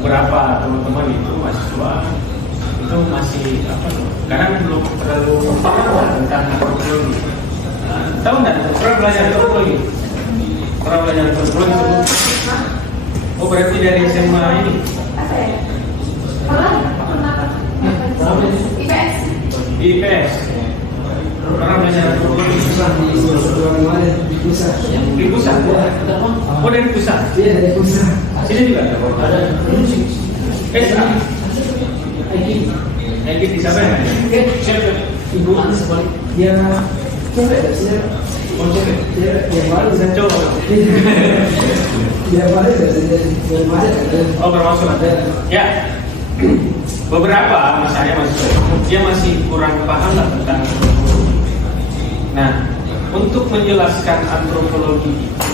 beberapa teman-teman itu mahasiswa itu masih kadang belum terlalu paham tentang antropologi. Tahu nggak? Pernah belajar antropologi? Pernah belajar antropologi sebelum? Oh berarti dari SMA ini? IPS. Pernah belajar antropologi? Di pusat. Oh dari pusat? Iya dari pusat. Sini juga ada. SA. Egy di siapa ya? Siapa? Ibu sebalik dia Oh cewek. dia baru saya Cowok. dia baru saya Oh bermaksud ya. Beberapa misalnya dia masih kurang paham lah tentang antropologi. Nah, untuk menjelaskan antropologi itu,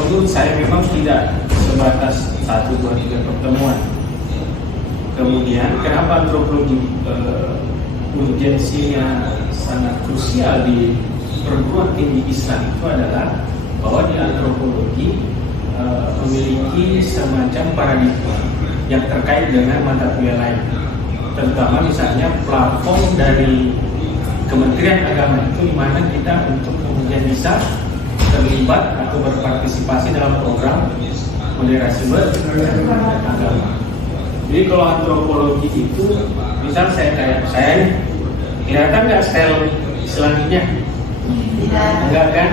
menurut saya memang tidak sebatas 1, 2, 3 pertemuan. Kemudian, kenapa antropologi urgensinya sangat krusial di perguruan tinggi Islam itu adalah bahwa di antropologi memiliki semacam paradigma yang terkait dengan mata kuliah lain, terutama misalnya platform dari Kementerian Agama itu di mana kita untuk kemudian bisa terlibat atau berpartisipasi dalam program moderasi beragama. Jadi kalau antropologi itu, misal saya kelihatan nggak style Islaminya? Enggak kan?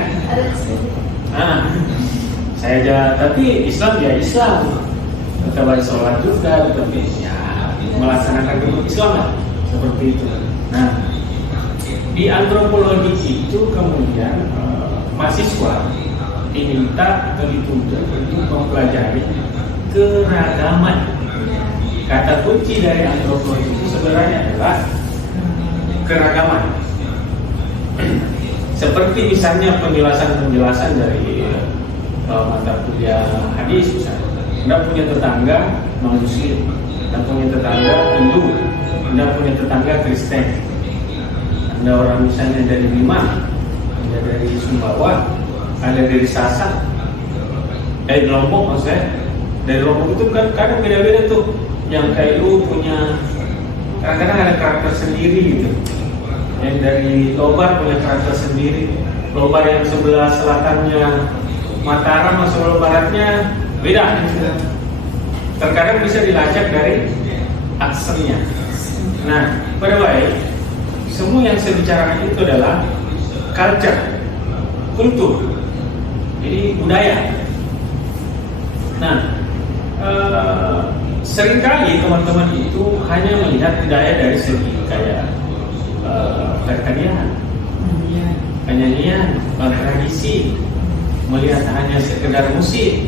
Saya aja, tapi Islam ya Islam. Kita baca sholat juga, tapi ya melaksanakan hukum Islam lah, seperti itu. Nah, di antropologi itu kemudian mahasiswa diminta atau dituntut untuk mempelajari keragaman. Kata kunci dari antropologi itu sebenarnya adalah keragaman. Seperti misalnya penjelasan dari mata kuliah hadis misalnya. Anda punya tetangga non-Muslim, Anda punya tetangga Hindu, Anda punya tetangga Kristen. Anda orang misalnya dari Bima, Anda dari Sumbawa, Anda dari Sasak, dari Lombok maksudnya. Dari Lombok itu kan kadang beda-beda tuh. Yang kayak lu punya kadang-kadang ada karakter sendiri gitu. Yang dari Lobar punya karakter sendiri. Lobar yang sebelah selatannya Mataram, sebelah baratnya beda. Terkadang bisa dilacak dari aksennya. Nah, pada baik, semua yang saya bicarakan itu adalah culture, kultur, jadi budaya. Nah, seringkali teman-teman itu hanya melihat budaya dari segi kayak pertanian, penyanyian, tradisi, melihat hanya sekedar musik,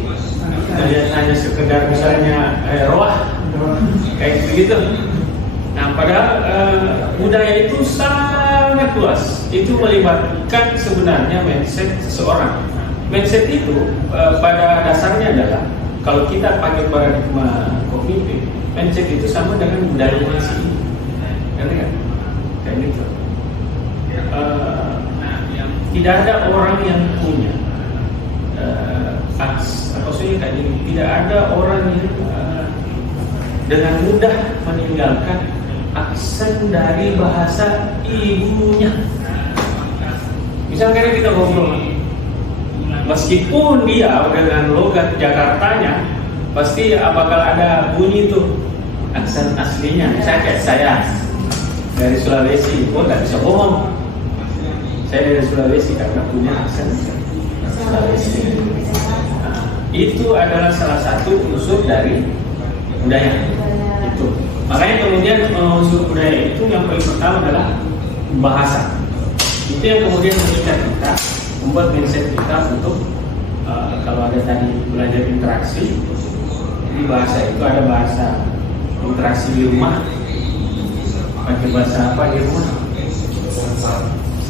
melihat hanya sekedar misalnya roah, kayak begitu. Nah, padahal budaya itu sangat luas. Itu melibatkan sebenarnya mindset seseorang. Mindset itu pada dasarnya adalah kalau kita pakai paradigma kognitif, mindset itu sama dengan budayanya sih. Ngerti kan? Kayak gitu. Tidak ada orang yang punya tidak ada orang yang dengan mudah meninggalkan aksen dari bahasa ibunya. Misalnya kita ngobrol, meskipun dia dengan logat Jakartanya, pasti bakal ada bunyi tuh aksen aslinya. Misalnya kayak saya dari Sulawesi, nggak bisa bohong. Saya dari Sulawesi karena punya aksen Sulawesi. Itu adalah salah satu unsur dari budaya itu. Makanya kemudian unsur budaya itu yang paling pertama adalah bahasa. Itu yang kemudian mengikat kita, membuat mindset kita untuk kalau ada tadi belajar interaksi, di bahasa itu ada bahasa interaksi di rumah. Pakai bahasa apa di rumah?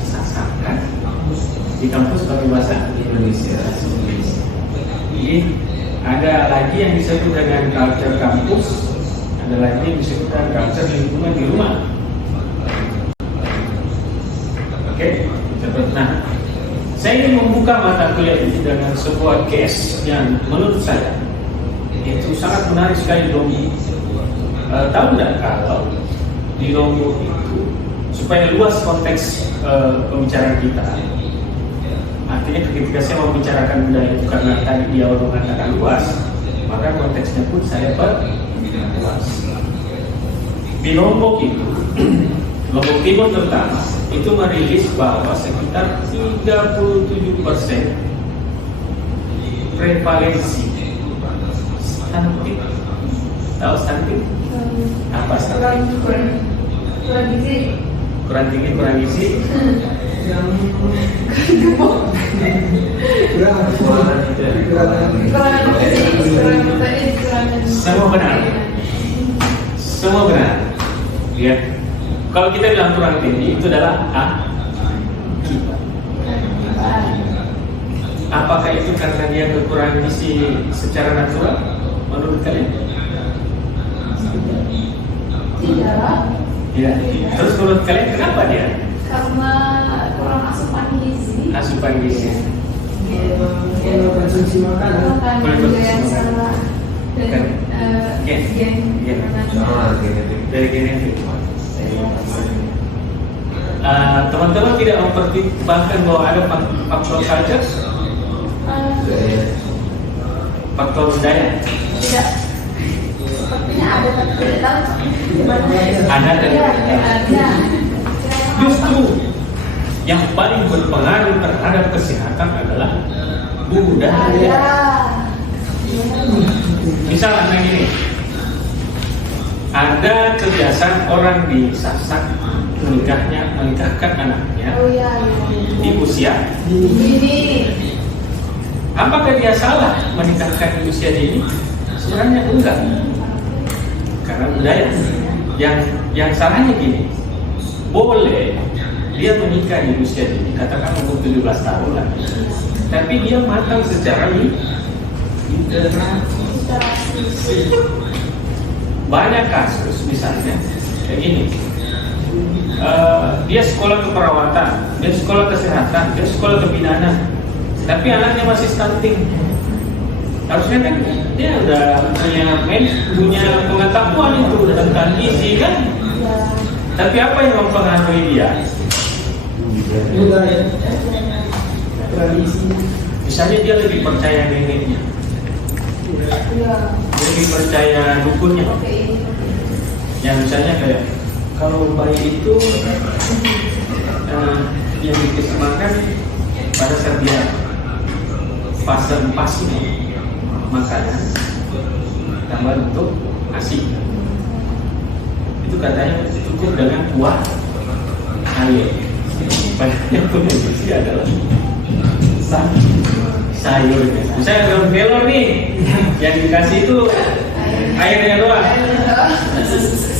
Sasakan. Di kampus pakai bahasa Indonesia. Jadi ada lagi yang disebut dengan culture kampus, ada lagi yang disebut dengan culture lingkungan di rumah. Oke, nah saya ingin membuka mata kuliah ini dengan sebuah case yang menurut saya itu sangat menarik sekali Lombok. Tahu nggak kalau di Lombok itu supaya luas konteks pembicaraan kita, artinya ketika saya mau bicarakan budaya itu karena tadi dia orang mengatakan luas, maka konteksnya pun saya perluas. Di Lombok itu, Lombok Timur terutama itu merilis bahwa sekitar 37% prevalensi stunting. Tahu stunting? Apa stunting? Kurang gizi. Kurang tinggi, kurang gizi. Yang Semua benar. Semua benar. Ya. Kalau kita bilang kurang tinggi itu adalah akibat. Apakah itu karena dia kekurangan gizi secara natural menurut kalian? Tidak. Ya. Terus menurut kalian kenapa dia? Karena kurang asupan gizi. Asupan gizi. kalau konsumsi makanan Makan juga yang salah dan gen Dari genetik. Teman-teman tidak mempertimbangkan bahwa ada faktor culture, faktor budaya. tidak. Sepertinya ada tapi tidak tahu. Ada dan Iya, tidak. ada. Justru yang paling berpengaruh terhadap kesehatan adalah budaya. Ada. Misalnya gini, ada kebiasaan orang di Sasak menikahkan anaknya Oh iya. di usia. Ini. Apakah dia salah menikahkan di usia dini? Sebenarnya enggak, karena budaya. Yang salahnya gini, boleh dia menikah di usia dini, katakan umur 17 tahun lah, tapi dia matang secara literasi. Banyak kasus misalnya kayak gini, dia sekolah keperawatan, dia sekolah kesehatan, dia sekolah kebidanan, tapi anaknya masih stunting. Harusnya kan dia udah punya pengetahuan itu tentang gizi kan, tapi apa yang mempengaruhi dia? budaya tradisi. Misalnya dia lebih percaya neneknya, Iya. dia lebih percaya dukunnya. Oke. Yang misalnya kayak kalau bayi itu yang dikasih makan pada saat dia fase pasif makanan tambah untuk ASI, itu katanya cukup dengan kuah air. Yang punya gizi adalah sayurnya. Misalnya daun kelor nih, yang dikasih itu airnya doang,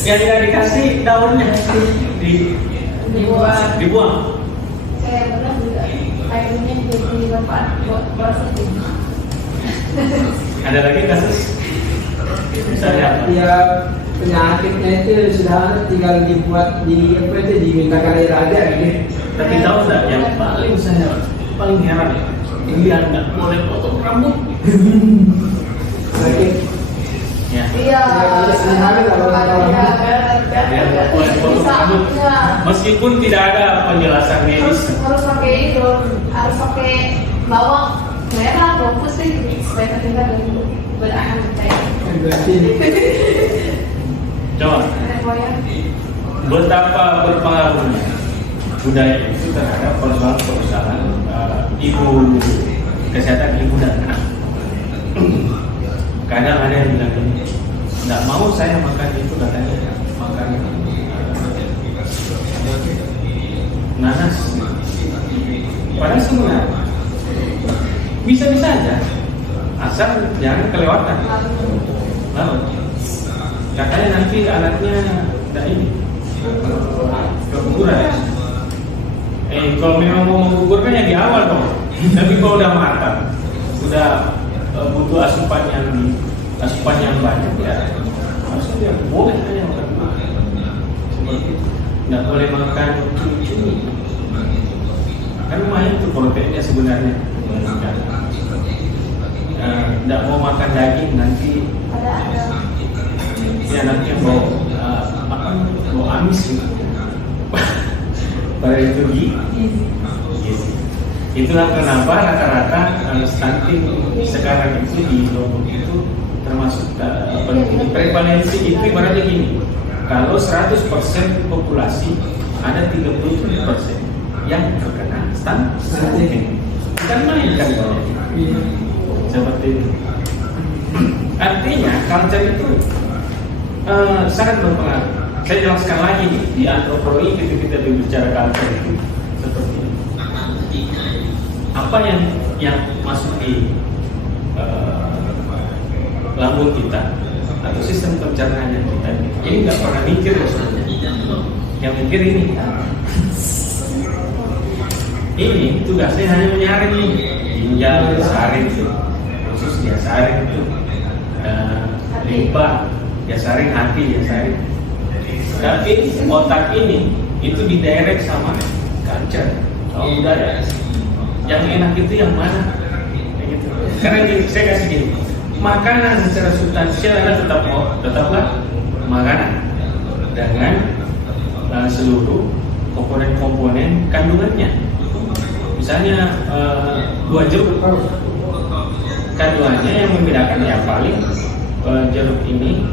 yang tidak dikasih daunnya dibuang. Saya pernah juga airnya jadi bapak buat proses. Ada lagi kasus misalnya apa? Ya penyakitnya itu sudah tinggal dibuat dimintakan air aja gitu. Tapi tahu nggak yang paling heran ya? Dia nggak boleh potong rambut. Sakit. Ya. Iya. Dia nggak boleh potong rambut. Meskipun tidak ada penjelasan medis. Harus pakai itu, harus pakai bawang merah atau putih supaya terhindar dari beranak kayak. Berarti Coba betapa berpengaruhnya budaya itu terhadap persoalan ibu, kesehatan ibu dan anak. Kadang ada yang bilang ini, nggak mau saya makan itu, katanya makan nanas. Padahal sebenarnya bisa-bisa aja, asal jangan kelewatan. Lalu katanya nanti anaknya tidak ini keguguran. Kalau memang mau menggugurkan ya di awal dong. Tapi kalau udah matang, sudah butuh asupan yang banyak ya, harusnya dia boleh hanya makan buah. Seperti itu. Nggak boleh makan cumi-cumi. Kan lumayan tuh proteinnya sebenarnya. tidak mau makan daging nanti ya nanti bau amis gitu. Pada itu gizi. Itulah kenapa rata-rata stunting sekarang itu di Lombok itu termasuk prevalensi itu ibaratnya gini. Kalau 100% populasi ada 37% yang terkena stunting. Bukan main kan seperti itu. Artinya culture itu sangat berpengaruh. Saya jelaskan lagi nih, di antropologi ketika kita berbicara culture itu seperti ini. Apa yang masuk di lambung kita atau sistem pencernaan kita ini nggak pernah mikir loh sebenarnya. Yang mikir ini tugasnya hanya menyaring nih ginjal, saring khusus dia saring itu limpa dia saring, hati dia saring. Tapi otak ini itu didirect sama culture, sama budaya. Yang enak itu yang mana? Kayak gitu. Karena gini, saya kasih gini, makanan secara substansial adalah tetaplah makanan dengan seluruh komponen-komponen kandungannya. Misalnya 2 jeruk, kandungannya yang membedakan yang paling jeruk ini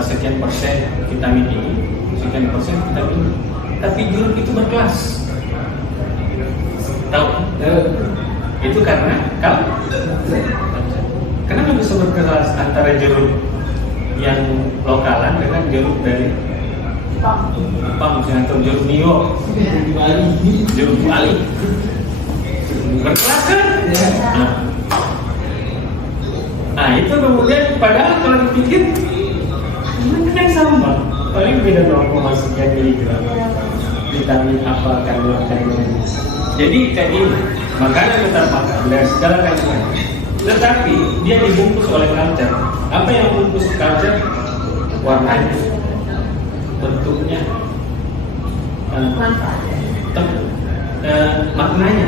sekian persen vitamin ini, sekian persen vitamin ini. Tapi jeruk itu berkelas. Tahu? Itu karena kenapa bisa berkelas antara jeruk yang lokalan dengan jeruk dari Jepang, misalnya atau jeruk New York, jeruk Bali, berkelas kan? Nah itu kemudian padahal kalau dipikir kan sama, paling beda 0,3 miligram vitamin apa kandungan. Jadi kayak ini, makanan tetap makan dari segala kandungan, tetapi dia dibungkus oleh culture. Apa yang membungkus culture? Warnanya, bentuknya, maknanya.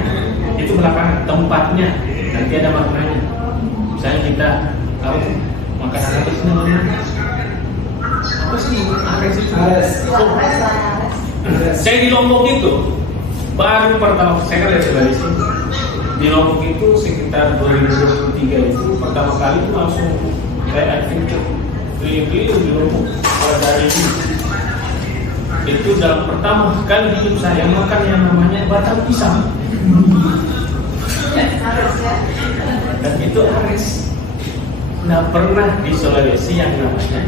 Itu belakangan, tempatnya nanti ada maknanya. Misalnya kita tahu makanan apa sih namanya? Apa sih? Ares. Saya di Lombok itu baru pertama, saya kan dari Sulawesi. Di Lombok itu sekitar 2023 itu pertama kali itu langsung kayak adventure keliling-keliling di Lombok. Pada hari ini itu dalam pertama kali hidup saya makan yang namanya batang pisang. Dan itu ares. Nggak pernah di Sulawesi yang namanya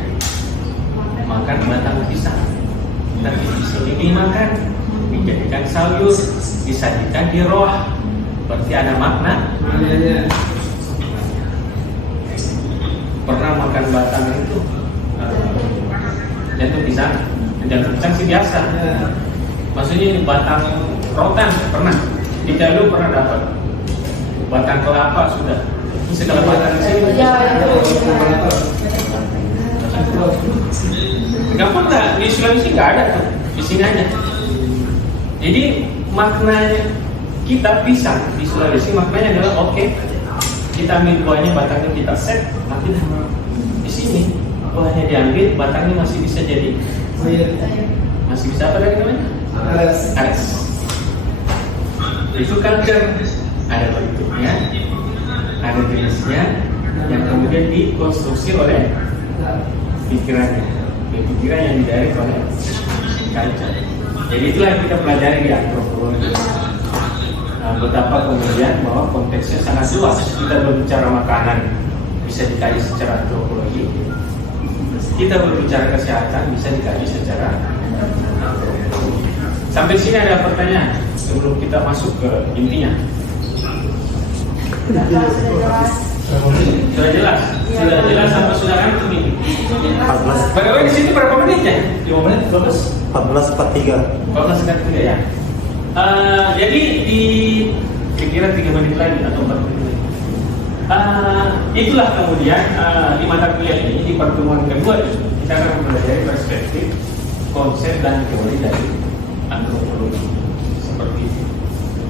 makan batang pisang. Tapi di sini dimakan, dijadikan sayur, disajikan di roh, berarti ada makna. Pernah makan batang itu jantung pisang sih biasa. Maksudnya ini batang rotan pernah, di Dalu pernah dapat. Batang kelapa sudah. Segala batang di sini. Gampang nggak? Di Sulawesi nggak ada tuh, di sini aja. Jadi maknanya kita pisang di Sulawesi maknanya adalah oke, kita ambil buahnya, batangnya kita set, tapi di sini buahnya diambil, batangnya masih bisa jadi masih bisa apa lagi namanya? Ares. Itu culture, ada bentuknya, ada jenisnya, yang kemudian dikonstruksi oleh pikiran yang didirect oleh culture. Jadi itulah yang kita pelajari di antropologi. Betapa kemudian bahwa konteksnya sangat luas. Kita berbicara makanan bisa dikaji secara antropologi. Kita berbicara kesehatan bisa dikaji secara antropologi. Sampai sini ada pertanyaan sebelum kita masuk ke intinya. Sudah jelas? Sudah jelas apa sudah antum ini? 14. Bagaimana di sini berapa menit ya? 5 menit? 14.43. 14.43 ya. Jadi di kira-kira 3 menit lagi atau 4 menit lagi. Itulah kemudian di mata kuliah ini, di pertemuan kedua kita akan mempelajari perspektif, konsep dan teori dari antropologi seperti itu.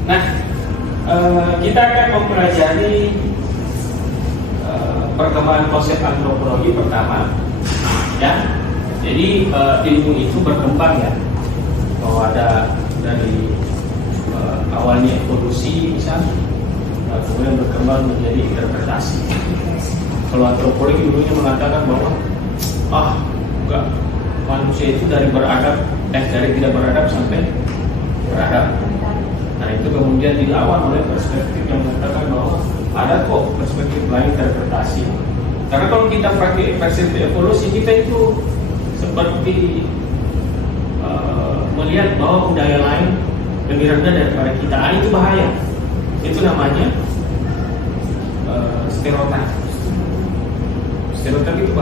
Nah, kita akan mempelajari perkembangan konsep antropologi pertama, ya. Jadi ilmu itu berkembang ya, bahwa ada dari awalnya evolusi misalnya, kemudian berkembang menjadi interpretasi. Kalau antropologi dulunya mengatakan bahwa enggak, manusia itu dari tidak beradab sampai beradab. Nah itu kemudian dilawan oleh perspektif yang mengatakan bahwa ada kok perspektif lain interpretasi. Karena kalau kita pakai perspektif evolusi, kita itu seperti melihat bahwa budaya lain lebih rendah daripada kita. Itu bahaya. Itu namanya stereotip. Stereotip itu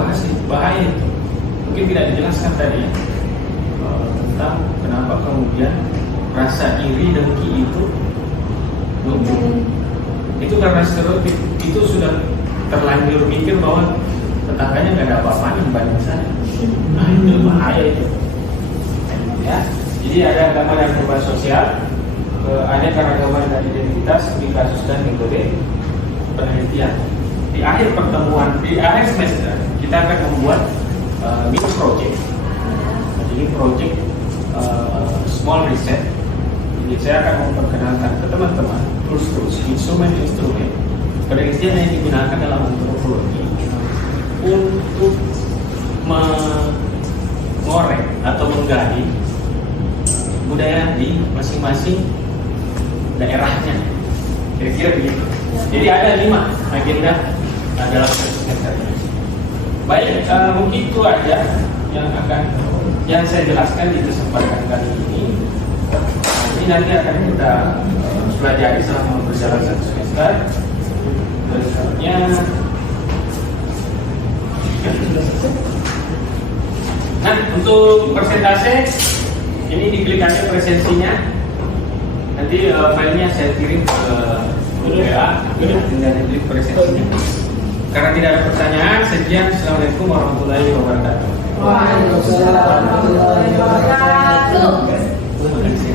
bahaya itu. Mungkin tidak dijelaskan tadi ya, tentang kenapa kemudian rasa iri dengki itu tumbuh. Itu karena stereotip itu sudah terlanjur pikir bahwa tetangganya nggak ada apa-apanya dibanding saya. Nah itu bahaya itu. Ya. Jadi ada agama dan perubahan sosial, keanekaragaman dan identitas di kasus dan metode penelitian. Di akhir pertemuan, di akhir semester kita akan membuat mini project. Jadi project small research. Jadi saya akan memperkenalkan ke teman-teman tools, instrumen-instrumen penelitian yang digunakan dalam antropologi untuk mengorek atau menggali budaya di masing-masing daerahnya. Kira-kira begitu. Jadi ada 5 agenda dalam semester ini. Baik, mungkin itu aja yang saya jelaskan di kesempatan kali ini. Ini nanti akan kita pelajari selama berjalan 1 semester. Berikutnya nah, untuk persentase ini diklik aja presensinya. Nanti filenya saya kirim ke WA, tinggal diklik presensinya. Karena tidak ada pertanyaan, sekian. Assalamualaikum warahmatullahi wabarakatuh. Waalaikumsalam warahmatullahi wabarakatuh. Terima kasih.